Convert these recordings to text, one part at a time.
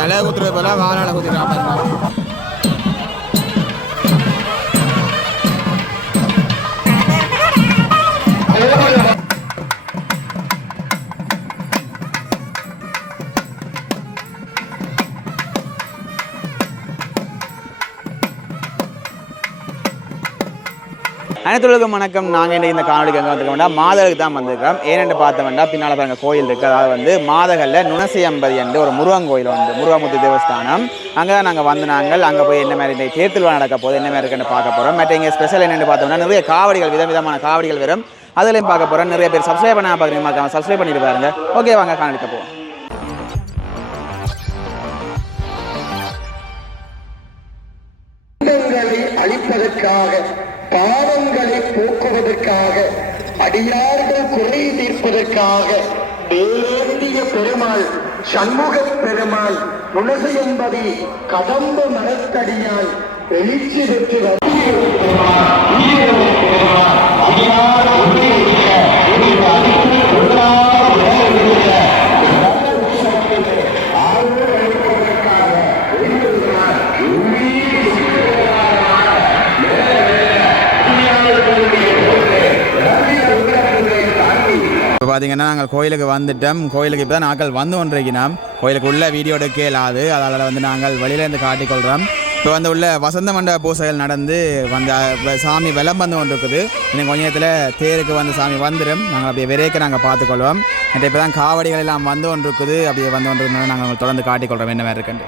நில குத்துறது போல வாழை குத்திட்டு அனைத்துலகம் வணக்கம். நாங்கள் இன்றைக்கி இந்த காணொலிக்கு எங்கே வந்திருக்க வேண்டாம், மாதகளுக்கு தான் வந்திருக்கிறோம். ஏனென்று பார்த்த வேண்டாம், பின்னால் பாருங்க கோயில் இருக்குது. அதாவது வந்து மாதகளில் நுணசியம்பதி என்று ஒரு முருகன் கோயில் வந்து முருகமுத்து தேவஸ்தானம். அங்கே தான் நாங்கள் வந்து அங்கே போய் என்ன மாதிரி இந்த தேர்தல் நடக்க போது என்ன மாதிரி இருக்குன்னு பார்க்க போகிறோம். மற்ற இங்கே ஸ்பெஷல் என்னென்னு பார்த்தோம்னா நிறைய காவடிகள் விதவிதமான காவடிகள் வரும். அதுலேயும் பார்க்க போகிறோம். நிறைய பேர் சப்ஸ்கிரைப் பண்ண பார்க்குறீங்க, சப்ஸ்கிரைப் பண்ணிட்டு பாருங்க. ஓகே, வாங்க காணொலிக்க போவோம். அழிப்பதற்காக பாவங்களை போக்குவதற்காக அடியார்கள் குறை தீர்ப்பதற்காக வேண்டிய பெருமாள் சண்முக பெருமாள் நுணசியம்பதி கடம்ப மரத்தடியால் எழுச்சி பெற்று இப்போ பார்த்தீங்கன்னா நாங்கள் கோயிலுக்கு வந்துட்டோம். கோயிலுக்கு இப்போ தான் நாங்கள் வந்து கொண்டிருக்கிறோம். கோயிலுக்கு உள்ள வீடியோ எடுக்க இயலாது, அதனால் வந்து நாங்கள் வெளியிலேருந்து காட்டிக்கொள்கிறோம். இப்போ வந்து உள்ள வசந்த மண்டப பூசைகள் நடந்து வந்த சாமி வெள்ளம் வந்து கொண்டு இருக்குது. இன்னும் கொஞ்ச நேரத்தில் தேருக்கு வந்து சாமி வந்துடும். நாங்கள் அப்படியே விரைக்க நாங்கள் பார்த்துக்கொள்வோம். மற்ற இப்போ தான் காவடிகள் எல்லாம் வந்து கொண்டு இருக்குது. அப்படியே வந்து கொண்டு இருந்தாலும் நாங்கள் தொடர்ந்து காட்டிக்கொள்கிறோம் என்ன மாதிரி இருக்குன்னு.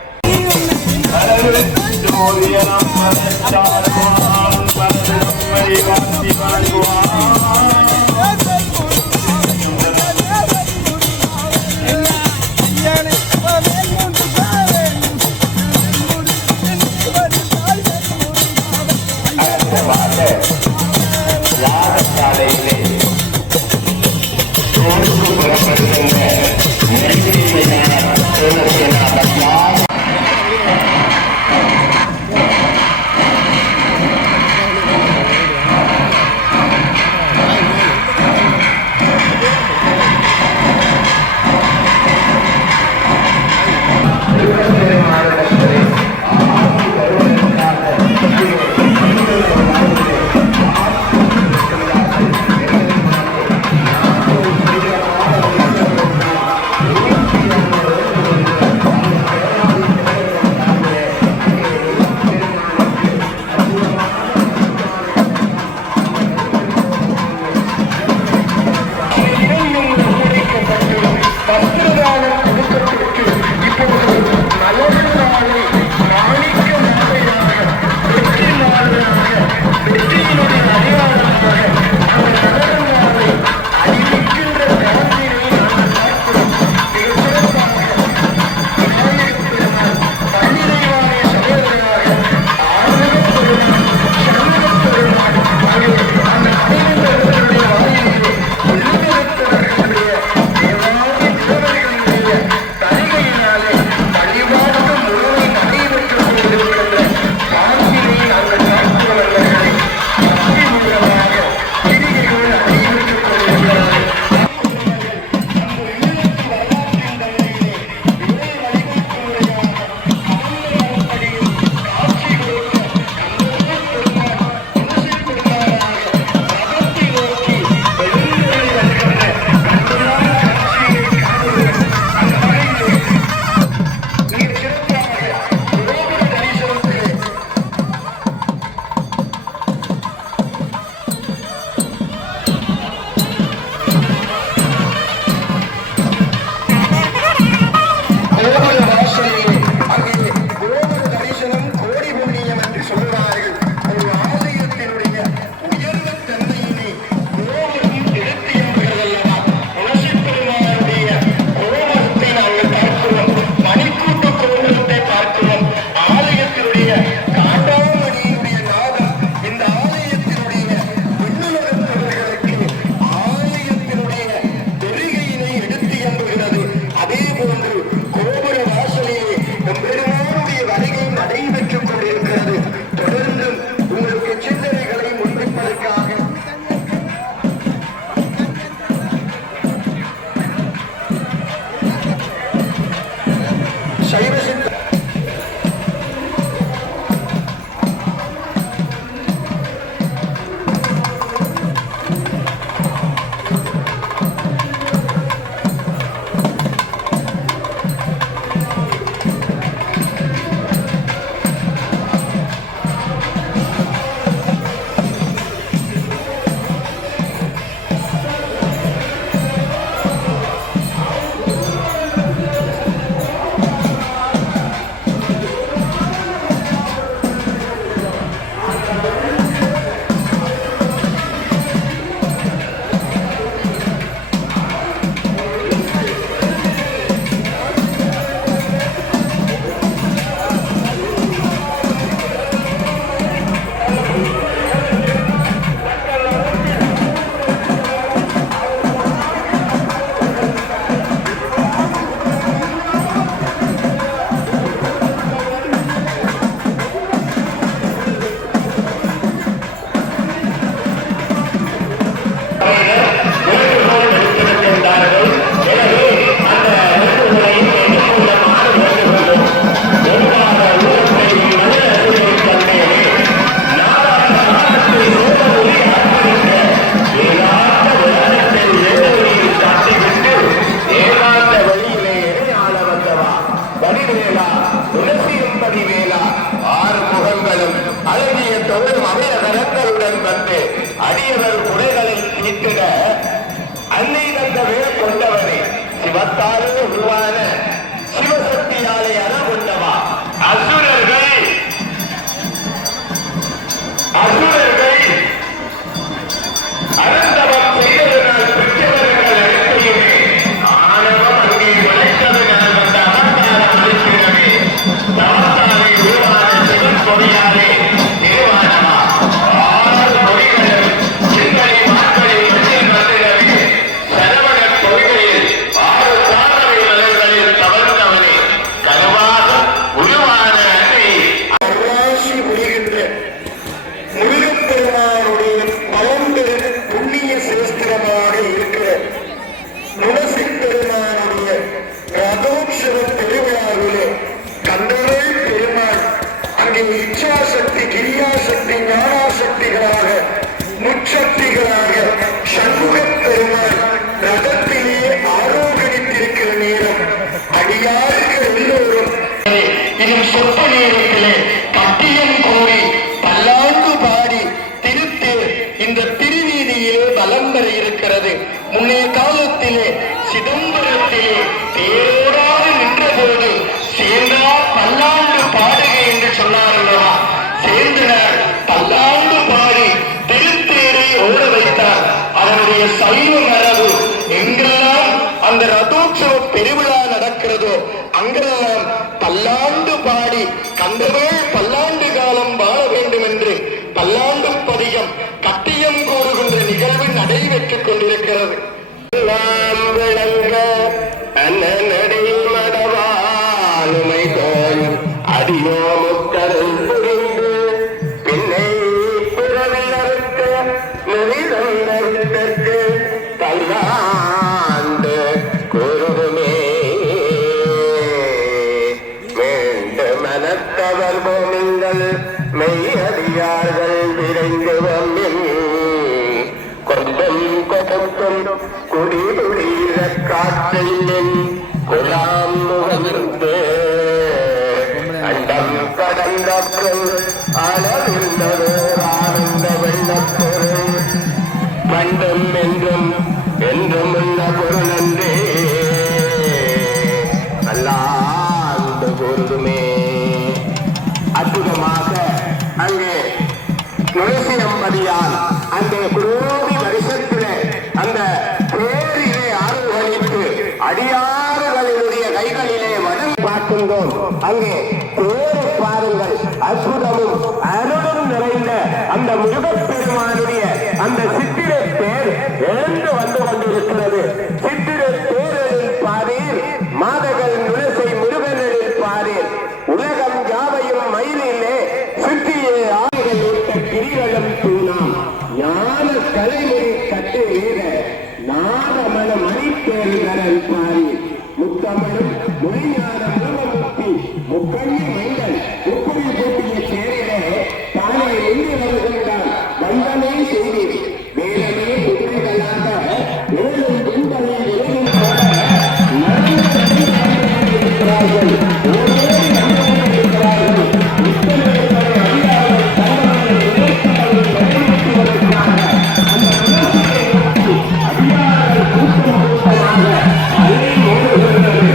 ரதோற்சவ பெருவிழாவிலே கந்தவேல் பெருமாள் அங்கே இச்சாசக்தி கிரியாசக்தி ஞானாசக்திகளாக முச்சக்திகளாக சண்முக பெருமாள் ரதத்திலே ஆரோகணித்திருக்கிற நேரம் அடியார்கள் எல்லோரும் இதன் சொற்ப நேரத்திலே பட்டியம் கோரி பல்லாண்டு பாடி திருத்தேர் இந்த திருவீதியிலே வலம் வர இருக்கிறது. முன்னைய காலத்திலே சிதம்பரத்திலே தேரோடாது நின்றபோது சேர்ந்தார் பல்லாண்டு பாடுக என்று சொன்னார்களா, சேர்ந்தனர் பல்லாண்டு பாடி திருத்தேரை ஓட வைத்தார். அதனுடைய சைவ மரபு எங்கெல்லாம் அந்த ரதோற்சவ பெருவிழா நடக்கிறதோ அங்கெல்லாம் பல்லாண்டு பாடி கந்தவே பல்லாண்டு காலம் வாழ வேண்டும் என்று பல்லாண்டு பதிகம் கட்டியம் கூறுகின்ற நிகழ்வு நடைபெற்றுக் கொண்டிருக்கிறது. அடியோ முக்கரல் புரிந்து பின்னை பிறவிலருக்கு நெறிதற்கு தல்லாண்டு கூறுமே வேண்டு மனத்தவர் போமிங்கள் மெய்யடியார்கள் விரைந்து வம்பின் கொண்டும் கொடும் குடிதுடியில காற்றின் குலாம் முகர்ந்து அண்டம் கடந்தற்கும் அளவில்லதோர் ஆனந்த வெள்ளப்பொருள் மண்டும் என்றும் என்றும் உள்ள பொருளன்றே அல்லாண்டு கூறுதுமே. அற்புதமாக அங்கே நுழைசியம்பதியால் அந்த குரோதி வருஷத்திலே அந்த பேரிலே ஆறுகளித்து அடியாறுகளினுடைய கைகளிலே வடம் பார்க்கின்றோம். அங்கே பேரை பாருங்கள், அற்புதமும் அருளும் நிறைந்த அந்த முருகப்பெருமானுடைய அந்த சித்திரை தேர் எழுந்து வந்து கொண்டிருக்கிறது. சித்திரை தேரில் பாரீர் மாதகள் நுழைசை முருகனில் பாரீர் உலகம் யாவையும் மயிலிலே சுற்றியே ஆறுகள் விட்ட கிரிவலம் தூணாம் ஞான கலைமுறை கட்டு ஏற நாதமன மணிப்பேறுகிறல் பாரீர் முத்தமிழும் மொழிஞான மூலமூர்த்தி முக்கண்ணி மைந்தன் உப்புரி போட்டிய சேரிலே தானே எண்ணி வருகின்றான் வந்தனை செய்தீர் வேதமே குதிரைகளாக ஏழும் கும்பலை விரைவில் போட இருக்கிறார்கள் அதிகார கூட்டம் கூட்டமாக அலை மோதுகிறது.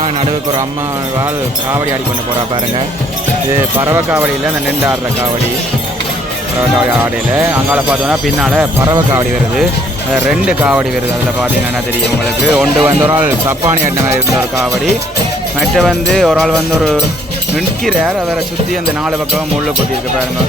பார்த்தீங்கன்னா நடுவுக்கு ஒரு அம்மாவால் காவடி ஆடி கொண்டு போகிறா பாருங்க. இது பறவை காவடியில் அந்த நின்று ஆடுற காவடி. பறவை காவடி ஆடையில் அங்கால பார்த்தோன்னா பின்னால் பறவை காவடி வருது. அதில் 2 காவடி வருது. அதில் பார்த்தீங்கன்னா தெரியும் உங்களுக்கு. ஒன்று வந்து ஒரு ஆள் சப்பானி ஆட்ட மாதிரி இருந்த ஒரு காவடி, மற்ற வந்து ஒரு ஆள் வந்து ஒரு நிற்கிறார். அவரை சுற்றி அந்த 4 பக்கம் முள்ளு கொத்தி இருக்கு பாருங்க.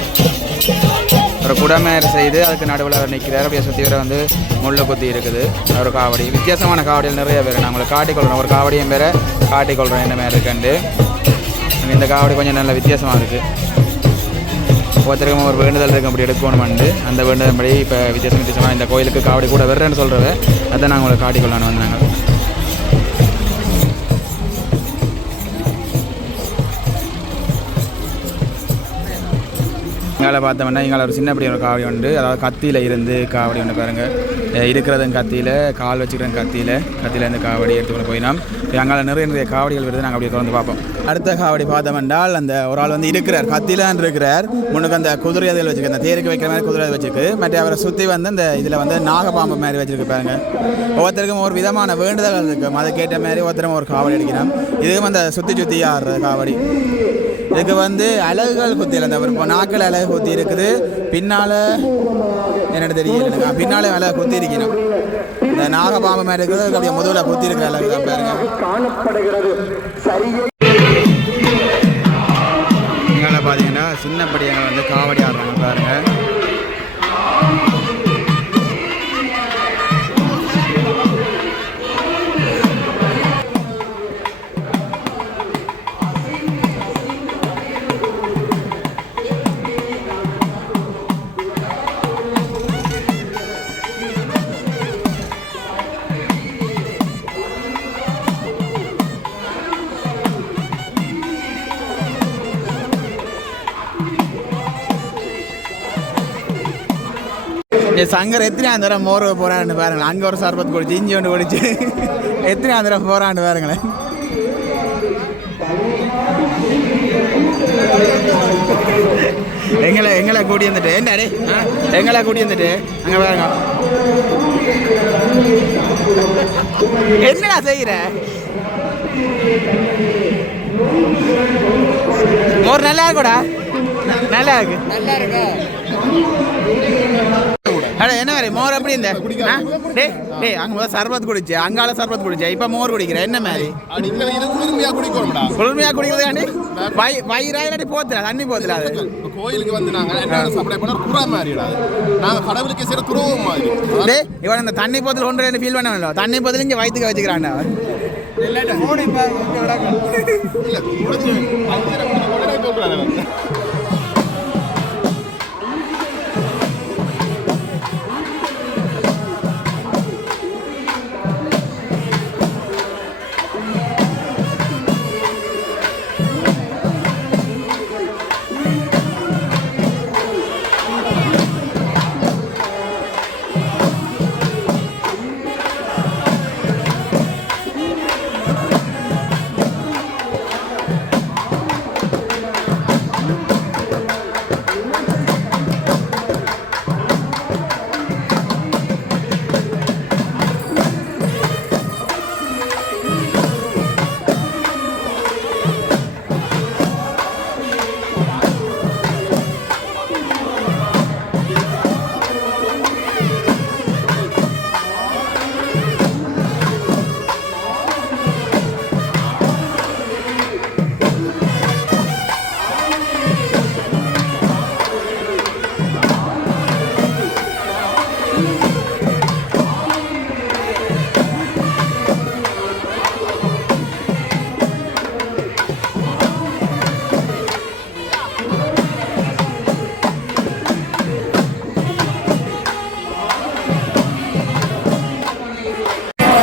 ஒரு குடமேர் செய்து அதுக்கு நடுவில் அவர் நிற்கிறார். அப்படியே சுற்றி வர வந்து முள்ளு கொத்தி இருக்குது. ஒரு காவடி வித்தியாசமான காவடிகள் நிறைய பேர் நான் உங்களுக்கு காட்டிக்கொள்கிறேன். ஒரு காவடியும் பேரை காட்டிக்கொள்கிறேன் என்ன மாதிரி இருக்குண்டு. இந்த காவடி கொஞ்சம் நல்ல வித்தியாசமாக இருக்குது. ஒருத்தருக்கும் ஒரு வேண்டுதல் இருக்கும் அப்படி எடுக்கணுமெண்டு அந்த வேண்டுதல் படி இப்போ வித்தியாசமாக இந்த கோயிலுக்கு காவடி கூட வர்றேன்னு சொல்கிறத அதை நாங்கள் உங்களுக்கு காட்டிக்கொள்ளலான்னு வந்தாங்க. இங்கால பார்த்தோம்னா இங்கால ஒரு சின்னப்படி ஒரு காவடி உண்டு. அதாவது கத்தியில் இருந்து காவடி ஒன்று பாருங்கள். இருக்கிறதும் கத்தியில், கால் வச்சுக்கிறேன் கத்தியில் இருந்து காவடி எடுத்துக்கொண்டு போயினோம். அங்கால நிறைய காவடிகள் வருது. நாங்கள் அப்படியே தொடர்ந்து பார்ப்போம். அடுத்த காவடி பார்த்தோம்னால் அந்த ஒரு ஆள் வந்து இருக்கிறார், கத்தியில் இருக்கிறார். முன்னுக்கு அந்த குதிரை அதில் வச்சுருக்கு, அந்த தேருக்கு வைக்கிற மாதிரி குதிரை வச்சுருக்கு. மற்ற அவரை சுற்றி வந்து அந்த இதில் வந்து நாகப்பாம்பு மாதிரி வச்சுருக்கு பாருங்க. ஒவ்வொருத்தருக்கும் ஒரு விதமான வேண்டுதல் இருக்கும். அதை கேட்ட மாதிரி ஒருத்தரும் ஒரு காவடி அடிக்கணும். இதுவும் அந்த சுற்றி ஆடுற காவடி. இதுக்கு வந்து அழகுகள் குத்தியில் அந்த இப்போ நாக்கள் அழகு குத்தி இருக்குது. பின்னால் என்னென்னு தெரியல, பின்னாலே அழகு குத்தி இருக்கணும். இந்த நாகபாம்பு மாதிரி இருக்கிறது அப்படியே முதல்ல குத்தி இருக்கிற அழகு தான் பாருங்க. இங்கே பார்த்தீங்கன்னா சின்னப்படியங்க வந்து காவடி ஆடுறாங்க பாருங்க. சங்கர் எத்தனை தரம் மோர் போறான்னு பாருங்களேன். அங்கே ஒரு சர்பத் குடிச்சு இஞ்சி ஒன்று குடிச்சு எத்தனை தரம் போறான்னு பாருங்களேன். எங்களை கூட்டி வந்துட்டு என்னடே எங்களை கூட்டி வந்துட்டு அங்கே பாருங்க. என்னடா செய்கிற? மோர் நல்லா இருக்குடா, நல்லா இருக்கு. அட என்ன மாதிரி மோர் அப்படி இந்த டே அங்கே முதல் சர்பத் குடிச்சு அங்கால சர்பத் குடிச்சு இப்போ மோர் குடிக்கிறேன் என்ன மாதிரி குளிர்மையாக குடிக்கிறதாண்டி வயிறா இல்லாட்டி போத்துல தண்ணி போத்துல. அது கோயிலுக்கு வந்து கடவுளுக்கு சில துருவம் மாதிரி டே இவன் இந்த தண்ணி போத்தில் ஒன்று ஃபீல் பண்ண வேண்டாம். தண்ணி போத்தில் இங்கே வயிற்றுக்கு வச்சுக்கிறான் அவன்.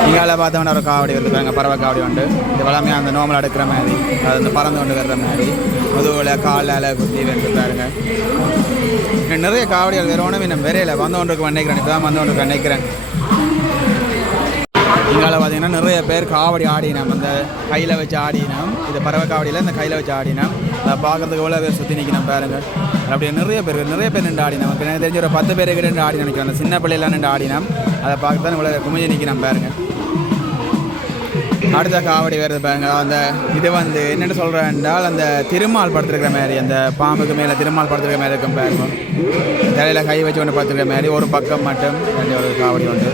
இங்கால பார்த்தோம்னா ஒரு காவடி வருது பாருங்க, பறவை காவடி உண்டு. இது எல்லாமே அந்த நோமல் எடுக்கிற மாதிரி, அது வந்து பறந்து கொண்டு வர்ற மாதிரி, முதுகுல காலில் குத்தி வந்து பாருங்க. நிறைய காவடிகள் வேறோனும் இன்னும் விரையில வந்து கொண்டு நினைக்கிறேன். இப்போ தான் வந்து கொண்டு நினைக்கிறேன். இங்கால பார்த்தீங்கன்னா நிறைய பேர் காவடி ஆடினோம், அந்த கையில் வச்சு ஆடினோம். இது பறவை காவடியில் இந்த கையில் வச்சு ஆடினோம். அதை பார்க்கறதுக்கு எவ்வளோ பேர் சுற்றி நிற்கணும் பாருங்க. அப்படியே நிறைய பேர் நின்று ஆடினோம். இப்போ எனக்கு தெரிஞ்ச ஒரு 10 பேருக்கு நின்று ஆடி நினைக்கிறேன். அந்த சின்ன பிள்ளைலாம் நின்று ஆடினோம். அதை பார்க்க தான் இவ்வளோ குமிஞ்சு நிற்கணும் பாருங்க. அடுத்த காவடி வருது பாருங்க. அந்த இது வந்து என்னென்னு சொல்கிறேன் என்றால் அந்த திருமால் படுத்துருக்கிற மாதிரி, அந்த பாம்புக்கு மேலே திருமால் படுத்துருக்கிற மாதிரி இருக்கும் பாருங்க. தலையில் கை வச்சு ஒன்று படுத்துருக்கிற மாதிரி ஒரு பக்கம் மட்டும் ஒரு காவடி உண்டு.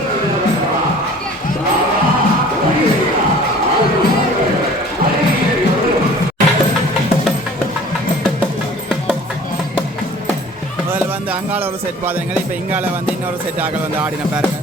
முதல்ல வந்து அங்கால ஒரு செட் பார்த்துருங்க. இப்போ இங்கால வந்து இன்னொரு செட் ஆகல வந்து ஆடின பாருங்க.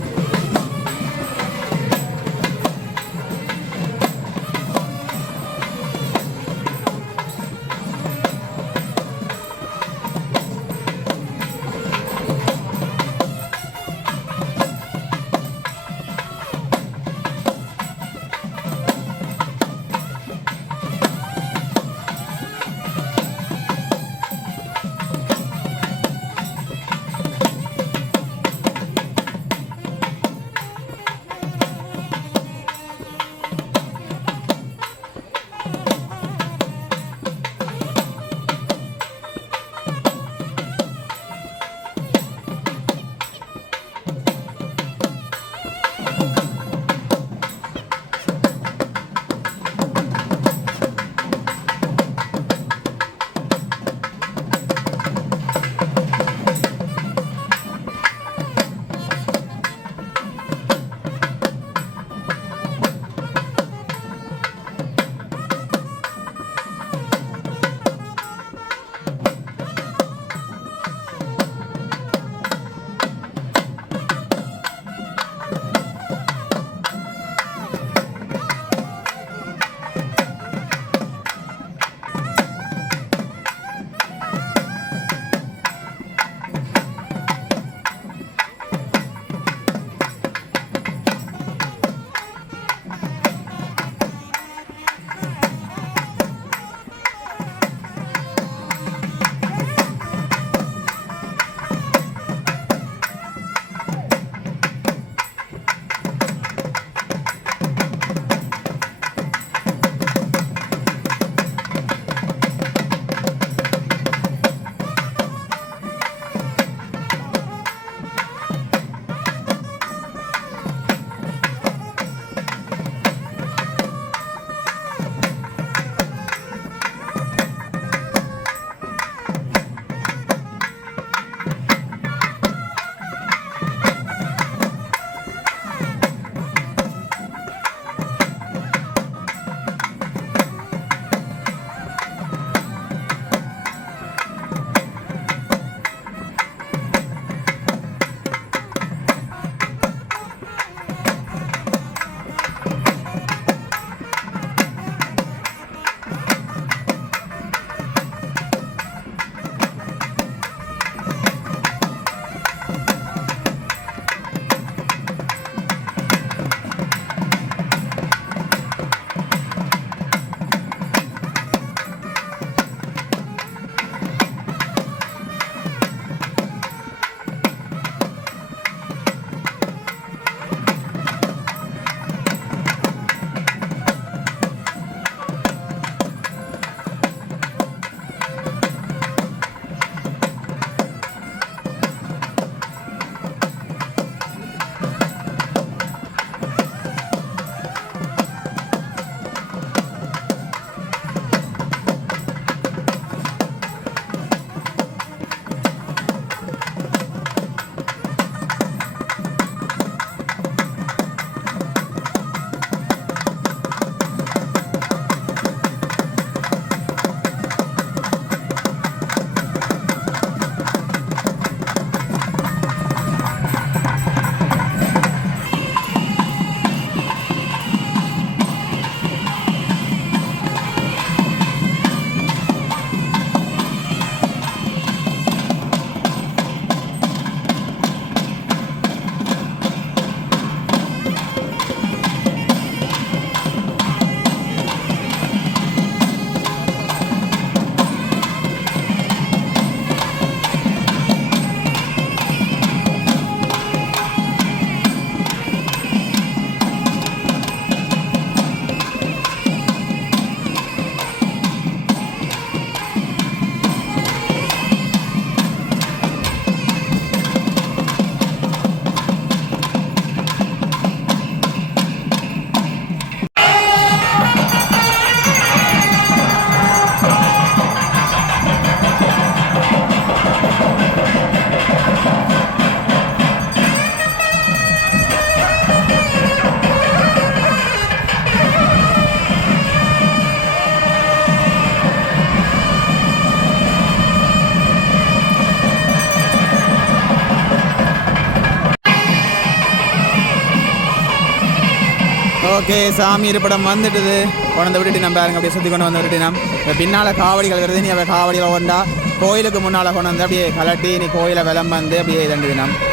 ஓகே, சாமி இருப்பிடம் வந்துட்டுது. கொண்டு விட்டுட்டு நம்ம பாருங்க, அப்படியே சுற்றி கொண்டு வந்து விட்டுட்டு இப்போ பின்னால் காவடிகள் வருது. நீ அவள் காவடியில் கொண்டா கோயிலுக்கு முன்னால் கொண்டு வந்து அப்படியே கலட்டி நீ கோயிலை விளம்பு வந்து அப்படியே இதண்டுது நம்ம.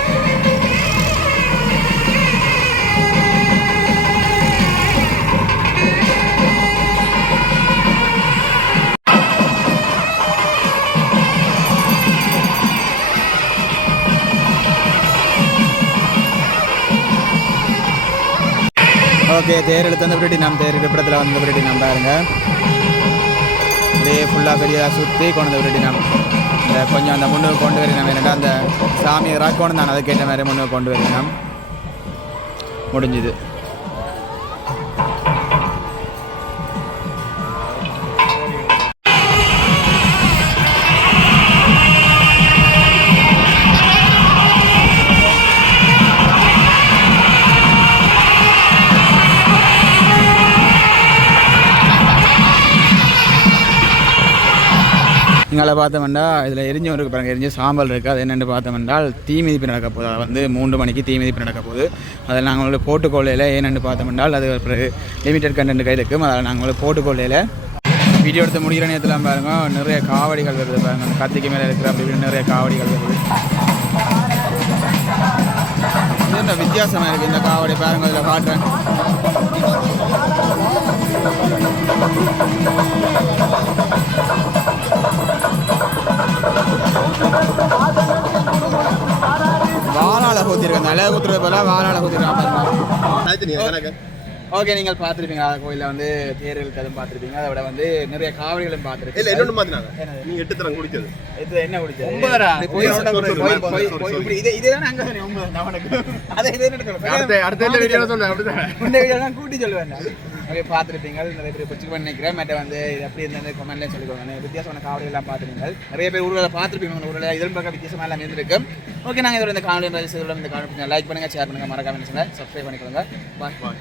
ஓகே, தேர் எடுத்து வந்து விட்டுட்டு நம்ம தேர் இருப்பிடத்தில் வந்து விட்டுட்டு நம்ம பாருங்க அப்படியே ஃபுல்லாக பெரியதாக சுற்றி கொண்டு வந்து விட்டுட்டு நம்ம இந்த கொஞ்சம் அந்த முன்னுக்கு கொண்டு வரணும். என்னடா அந்த சாமி ராக்கோன்னு தான் அதுக்கேற்ற மாதிரி முன்னுக்கு கொண்டு வரணும். முடிஞ்சுது. இங்கே பார்த்தோம்னா இதில் எரிஞ்சு இருக்கு பாருங்கள், எரிஞ்சு சாம்பல் இருக்குது. அது என்னென்னு பார்த்தோம்னால் தீ மிதிப்பு நடக்க போகுது. அது வந்து 3 மணிக்கு தீ மிதிப்பு நடக்க போகுது. அதில் நாங்கள் உங்களுக்கு போட்டுக்கொள்ளையில் ஏனென்று பார்த்தோம்னால் அது பிறகு லிமிட்டட் கண்டென்ட் கையில் இருக்கும். அதில் நாங்கள் உங்களுக்கு போட்டுக்கொள்ளையில் வீடியோ எடுத்து முடிகிற நேரத்தில் பாருங்க நிறைய காவடிகள் வருது பாருங்கள். அந்த கத்திக்கு மேலே இருக்கிற அப்படி இப்படி நிறைய காவடிகள் வருது. இது வித்தியாசமாக இருக்குது இந்த காவடி பாருங்க. இதில் காட்டுறேன். வாழால ஊற்றிருக்கேன். அந்த அழகு ஊற்றுறது போல வாழால ஊற்றிருக்காங்க. ஓகே, நீங்கள் பார்த்துருப்பீங்க கோயிலில் வந்து தேர்களுக்கு அதுவும் பார்த்துருப்பீங்க. அதை விட வந்து நிறைய காவடிகளும் பார்த்துருக்கீங்க. இல்லை இன்னொன்று பார்த்துனாங்க, நீங்கள் 8 தரம் குடிச்சது. இது என்ன குடிச்சது? இதுதான் அங்கே சொன்னேன் 9. அதை அடுத்த வீடியோ சொல்லுவேன். இந்த வீடியோ தான் கூட்டி சொல்லுவேன். நிறைய பார்த்துருப்பீங்க, நிறைய பேர் பிடிச்சிக்க நினைக்கிறேன். மற்ற வந்து எப்படி இருந்தது கமெண்ட்லேயும் சொல்லிக்கோங்க. வித்தியாசமான காவடிகள்லாம் பார்த்துருங்க. நிறைய பேர் ஊரில் பார்த்துருப்பீங்க. ஊரில் இதன் பக்கம் வித்தியாசமாக எல்லாம் இருந்திருக்கு. ஓகே, நாங்கள் இதோட இந்த காணொலி இந்த காணொலி லைக் பண்ணுங்கள், ஷேர் பண்ணுங்கள், மறக்காம சப்ஸ்கிரைப் பண்ணிக்கோங்க. பாய்.